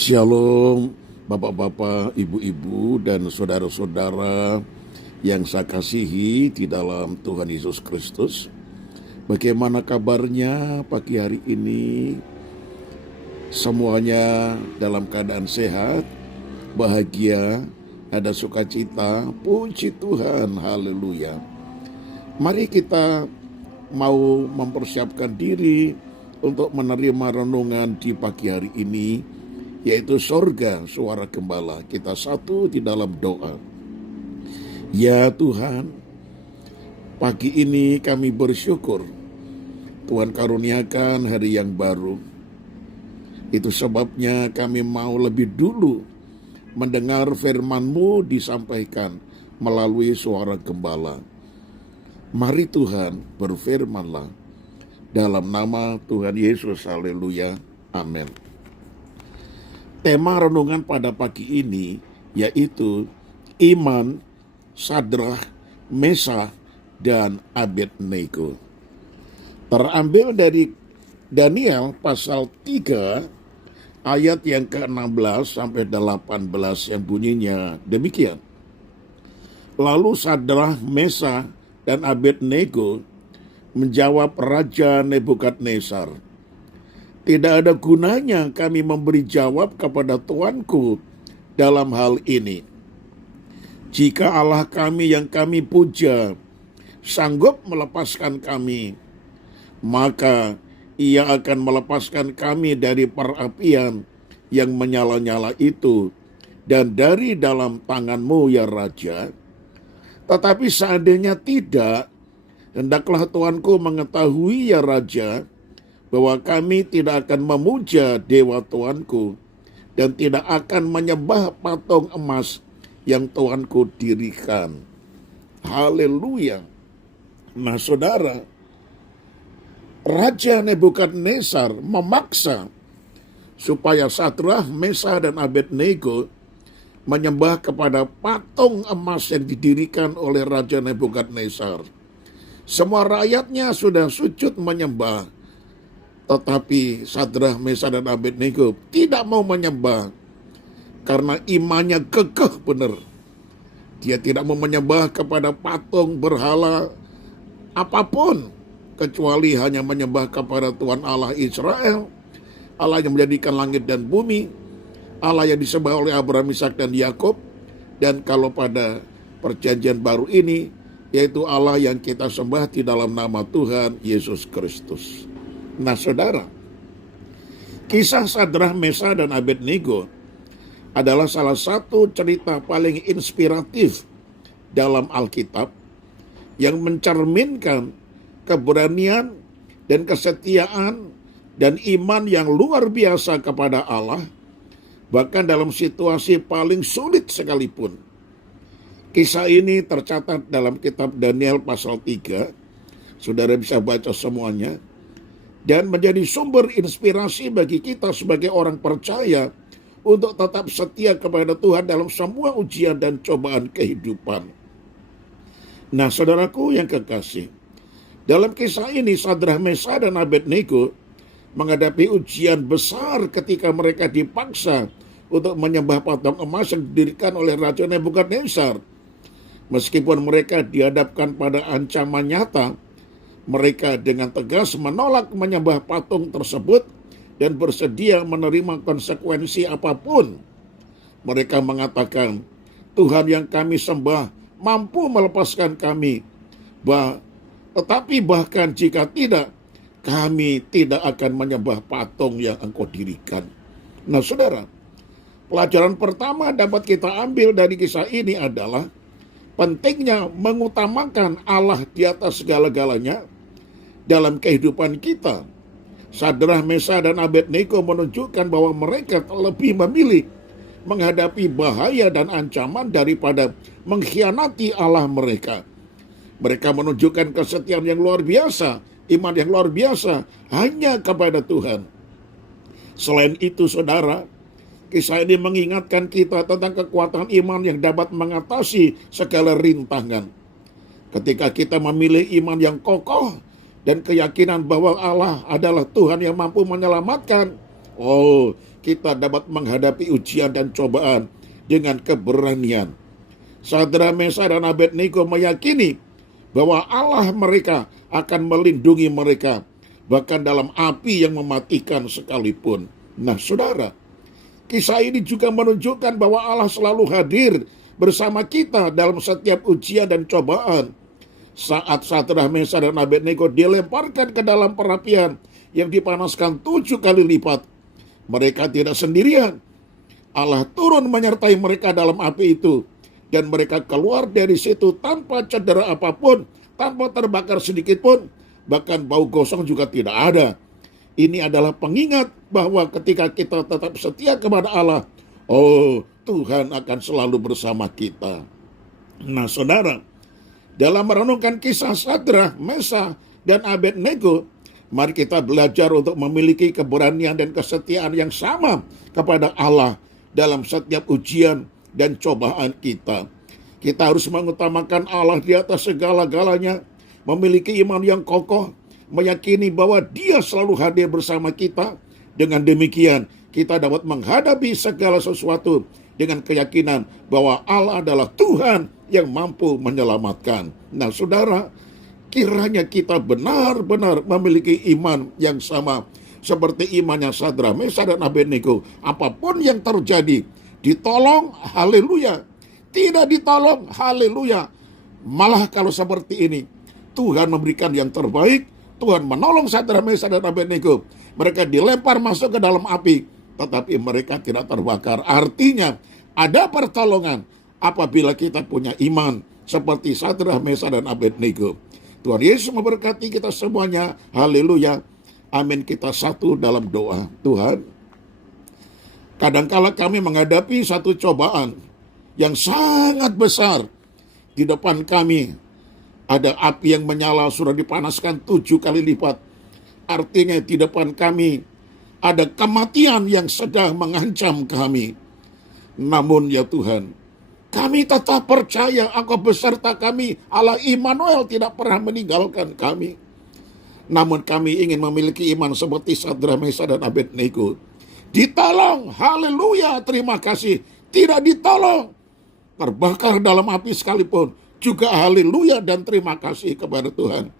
Shalom Bapak-bapak, ibu-ibu, dan saudara-saudara yang saya kasihi di dalam Tuhan Yesus Kristus. Bagaimana kabarnya pagi hari ini? Semuanya dalam keadaan sehat, bahagia, ada sukacita, puji Tuhan, haleluya. Mari kita mau mempersiapkan diri untuk menerima renungan di pagi hari ini, yaitu sorga suara gembala. Kita satu di dalam doa. Ya Tuhan, pagi ini kami bersyukur Tuhan karuniakan hari yang baru. Itu sebabnya kami mau lebih dulu mendengar firman-Mu disampaikan melalui suara gembala. Mari Tuhan, berfirmanlah dalam nama Tuhan Yesus, haleluya, amin. Tema renungan pada pagi ini yaitu iman, Sadrah, Mesah, dan Abednego. Terambil dari Daniel pasal 3 ayat yang ke-16 sampai 18 yang bunyinya demikian. Lalu Sadrah, Mesah, dan Abednego menjawab Raja Nebukadnezar, "Tidak ada gunanya kami memberi jawab kepada Tuanku dalam hal ini. Jika Allah kami yang kami puja sanggup melepaskan kami, maka Ia akan melepaskan kami dari perapian yang menyala-nyala itu dan dari dalam tangan-Mu ya Raja. Tetapi seandainya tidak, hendaklah Tuanku mengetahui ya Raja, bahwa kami tidak akan memuja dewa Tuanku dan tidak akan menyembah patung emas yang Tuanku dirikan." Haleluya. Nah saudara, Raja Nebukadnezar memaksa supaya Sadrah, Mesah, dan Abednego menyembah kepada patung emas yang didirikan oleh Raja Nebukadnezar. Semua rakyatnya sudah sujud menyembah, tetapi Sadrah, Mesah, dan Abednego tidak mau menyembah karena imannya kekeh benar. Dia tidak mau menyembah kepada patung berhala apapun, kecuali hanya menyembah kepada Tuhan Allah Israel, Allah yang menjadikan langit dan bumi, Allah yang disembah oleh Abraham, Ishak, dan Yakub, dan kalau pada perjanjian baru ini, yaitu Allah yang kita sembah di dalam nama Tuhan Yesus Kristus. Nah saudara, kisah Sadrah, Mesah, dan Abednego adalah salah satu cerita paling inspiratif dalam Alkitab yang mencerminkan keberanian dan kesetiaan dan iman yang luar biasa kepada Allah, bahkan dalam situasi paling sulit sekalipun. Kisah ini tercatat dalam kitab Daniel pasal 3, saudara bisa baca semuanya, dan menjadi sumber inspirasi bagi kita sebagai orang percaya untuk tetap setia kepada Tuhan dalam semua ujian dan cobaan kehidupan. Nah saudaraku yang kekasih, dalam kisah ini Sadrah, Mesah, dan Abednego menghadapi ujian besar ketika mereka dipaksa untuk menyembah patung emas yang didirikan oleh Raja Nebukadnezar. Meskipun mereka dihadapkan pada ancaman nyata, mereka dengan tegas menolak menyembah patung tersebut dan bersedia menerima konsekuensi apapun. Mereka mengatakan, "Tuhan yang kami sembah mampu melepaskan kami, tetapi bahkan jika tidak, kami tidak akan menyembah patung yang Engkau dirikan." Nah saudara, pelajaran pertama dapat kita ambil dari kisah ini adalah pentingnya mengutamakan Allah di atas segala-galanya dalam kehidupan kita. Sadrah, Mesah, dan Abednego menunjukkan bahwa mereka lebih memilih menghadapi bahaya dan ancaman daripada mengkhianati Allah mereka. Mereka menunjukkan kesetiaan yang luar biasa, iman yang luar biasa hanya kepada Tuhan. Selain itu saudara, kisah ini mengingatkan kita tentang kekuatan iman yang dapat mengatasi segala rintangan. Ketika kita memilih iman yang kokoh dan keyakinan bahwa Allah adalah Tuhan yang mampu menyelamatkan, kita dapat menghadapi ujian dan cobaan dengan keberanian. Sadrak, Mesak, dan Abednego meyakini bahwa Allah mereka akan melindungi mereka, bahkan dalam api yang mematikan sekalipun. Nah, saudara, kisah ini juga menunjukkan bahwa Allah selalu hadir bersama kita dalam setiap ujian dan cobaan. Saat Sadrak, Mesak, dan Abednego dilemparkan ke dalam perapian yang dipanaskan 7 kali lipat, mereka tidak sendirian. Allah turun menyertai mereka dalam api itu, dan mereka keluar dari situ tanpa cedera apapun, tanpa terbakar sedikit pun, bahkan bau gosong juga tidak ada. Ini adalah pengingat bahwa ketika kita tetap setia kepada Allah, Tuhan akan selalu bersama kita. Nah, saudara, dalam merenungkan kisah Sadrak, Mesak, dan Abednego, mari kita belajar untuk memiliki keberanian dan kesetiaan yang sama kepada Allah dalam setiap ujian dan cobaan kita. Kita harus mengutamakan Allah di atas segala-galanya, memiliki iman yang kokoh, meyakini bahwa Dia selalu hadir bersama kita. Dengan demikian, kita dapat menghadapi segala sesuatu dengan keyakinan bahwa Allah adalah Tuhan yang mampu menyelamatkan. Nah, saudara, kiranya kita benar-benar memiliki iman yang sama seperti imannya Sadrak, Mesak, dan Abednego. Apapun yang terjadi, ditolong, haleluya. Tidak ditolong, haleluya. Malah kalau seperti ini, Tuhan memberikan yang terbaik. Tuhan menolong Sadrak, Mesak, dan Abednego. Mereka dilempar masuk ke dalam api, tetapi mereka tidak terbakar. Artinya, ada pertolongan apabila kita punya iman seperti Sadrak, Mesak, dan Abednego. Tuhan Yesus memberkati kita semuanya. Haleluya. Amin. Kita satu dalam doa. Tuhan, kadangkala kami menghadapi satu cobaan yang sangat besar. Di depan kami ada api yang menyala, sudah dipanaskan 7 kali lipat. Artinya di depan kami ada kematian yang sedang mengancam kami. Namun ya Tuhan, kami tetap percaya Engkau beserta kami. Allah Immanuel tidak pernah meninggalkan kami. Namun kami ingin memiliki iman seperti Sadrak, Mesak, dan Abednego. Ditolong, haleluya, terima kasih. Tidak ditolong, terbakar dalam api sekalipun, juga haleluya dan terima kasih kepada Tuhan.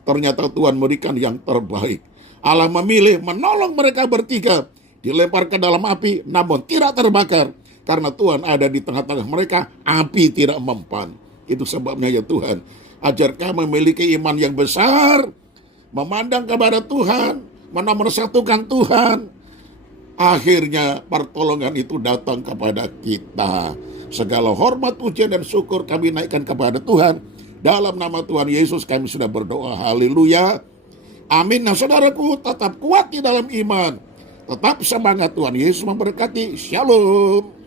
Ternyata Tuhan memberikan yang terbaik. Allah memilih menolong mereka bertiga, dilempar ke dalam api, namun tidak terbakar. Karena Tuhan ada di tengah-tengah mereka, api tidak mempan. Itu sebabnya ya Tuhan, ajar kami memiliki iman yang besar, memandang kepada Tuhan, menomorsatukan Tuhan. Akhirnya pertolongan itu datang kepada kita. Segala hormat, pujian, dan syukur kami naikkan kepada Tuhan. Dalam nama Tuhan Yesus kami sudah berdoa. Haleluya. Amin. Nah, saudaraku, tetap kuat di dalam iman. Tetap semangat. Tuhan Yesus memberkati. Shalom.